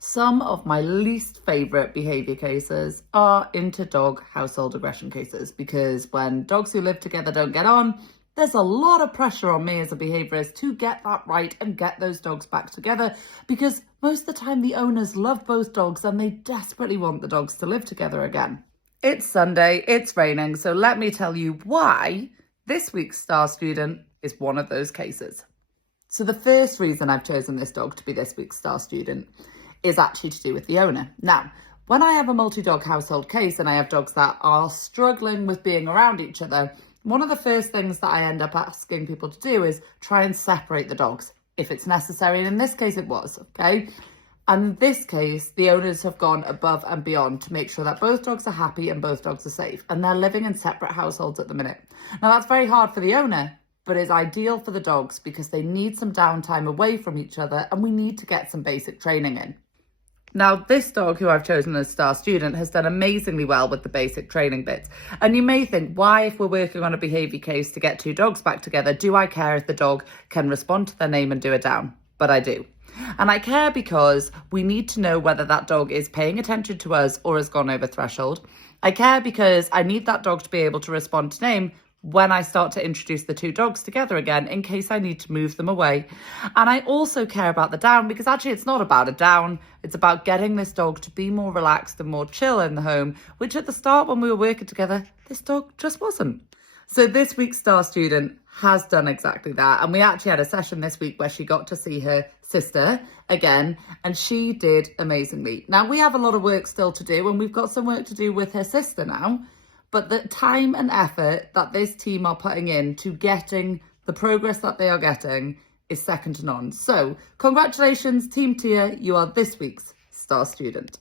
Some of my least favourite behaviour cases are inter-dog household aggression cases, because when dogs who live together don't get on, there's a lot of pressure on me as a behaviourist to get that right and get those dogs back together, because most of the time the owners love both dogs and they desperately want the dogs to live together again. It's Sunday, it's raining, so let me tell you why this week's star student is one of those cases. So the first reason I've chosen this dog to be this week's star student is actually to do with the owner. Now, when I have a multi-dog household case and I have dogs that are struggling with being around each other, one of the first things that I end up asking people to do is try and separate the dogs, if it's necessary. And in this case, it was, okay? And in this case, the owners have gone above and beyond to make sure that both dogs are happy and both dogs are safe. And they're living in separate households at the minute. Now, that's very hard for the owner, but is ideal for the dogs because they need some downtime away from each other and we need to get some basic training in. Now, this dog who I've chosen as star student has done amazingly well with the basic training bits. And you may think, why, if we're working on a behaviour case to get two dogs back together, do I care if the dog can respond to their name and do it down? But I do. And I care because we need to know whether that dog is paying attention to us or has gone over threshold. I care because I need that dog to be able to respond to name when I start to introduce the two dogs together again, in case I need to move them away. And I also care about the down because actually it's not about a down, it's about getting this dog to be more relaxed and more chill in the home, which at the start when we were working together, this dog just wasn't. So this week's star student has done exactly that. And we actually had a session this week where she got to see her sister again, and she did amazingly. Now, we have a lot of work still to do, and we've got some work to do with her sister now. But the time and effort that this team are putting in to getting the progress that they are getting is second to none. So congratulations, Team Tia, you are this week's star student.